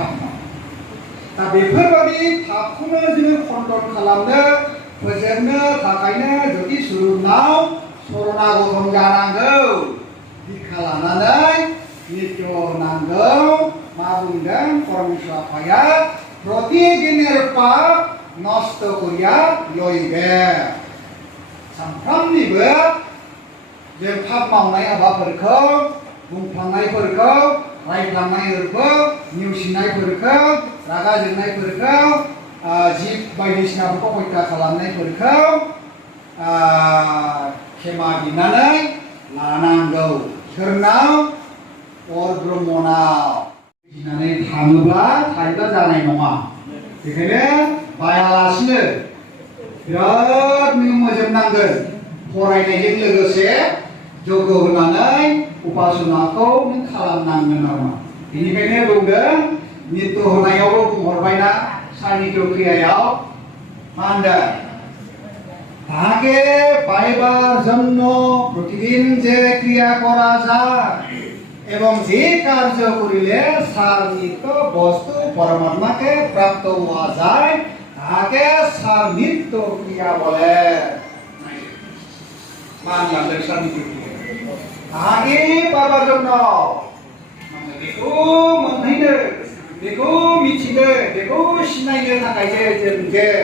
फाप दा बेफोरबायदि फापखौनो जोङो खन्डन खालामनो फोजोबनो थाखायनो जुदि सुरुनाव शरणागतम जानांगौ दीक्षा लानानै नित्य नांगौ मा बुंदों परमेश्वर आफाया प्रतिदिনের पाप नष्ट करिया लइबे सानफ्रामनिबो जों पाप मावनाय हाबाफोरखौ बुंफ्लांनायफोरखौ रायफ्लांनायफोरखौ नेवसिनायफोरखौ रागा जोंनायफोरखौ जिब बायदिसिनाफोरखौ हत्या खालामनायफोरखौ क्षमा बिनानै लानांगौ सोरनाव पर ब्रह्मनाव गिनानै थाङोब्ला जानाय नङा बेखायनो बायालासिनो बिराद नों मोजोमनांगोन फरायनायजों लोगोसे जग्य होनानै उपासनाखौ नों खालामनांगोन आरो बेनिखायनो बुंदों नित्य होनायावबो बुंहरबायना सानित्य क्रियायाव मा होनदों তাকে পাইবার জন্য প্রতিদিন যে ক্রিয়া করা যায় এবং যে কার্য করিলে সার্নিত্য বস্তু পরমাত্মাকে প্রাপ্ত হওয়া যায় তাকে সার্নিত্য ক্রিয়া বলে মানলাম সার্নিত্য ক্রিয়া তাকে পাইবার জন্য बेखौ मोनहैनो बेखौ मिथिनो बेखौ सिनायनो थाखाय जे जों